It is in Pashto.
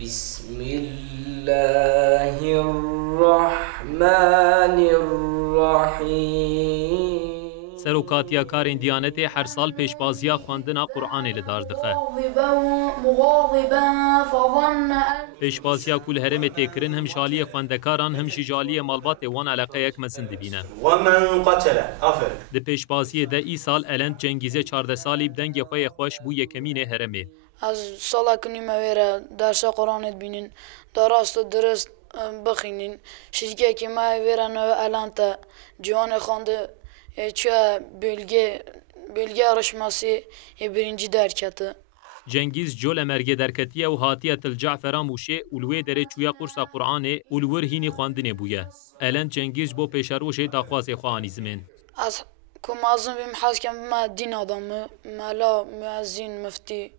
بسم الله الرحمن الرحیم. سروکاتیا کارین دیانت هر سال پیشبازیا خواندنا قرآن لدار دخه. پیشبازیا کل هرم تکرین هم شالی خواندکاران هم شجالی مالبات وان علاقه یک مسند بینه. ومن قتل آفر. ده پیشبازی ده ای سال الان جنگیزه 14 سالی بدنگ خوی خوش بو یکمین هرمه. از سالا کنی مویره درس قرآنت بینین دراست درست بخینین شرکه که مویره نو الان تا جوان خانده چه بلگه رشماسی برینجی درکته. جنگیز جول مرگ درکتیه و هاتیه تل جعفر موشه اولوی دره چویا قرص قرآن اولور هینی خواندنه بویه. الان جنگیز بو پیشروشه داخواست خوانی زمین. از کم ازم بیم حس کم ما دین آدمه ملا معزین مفتی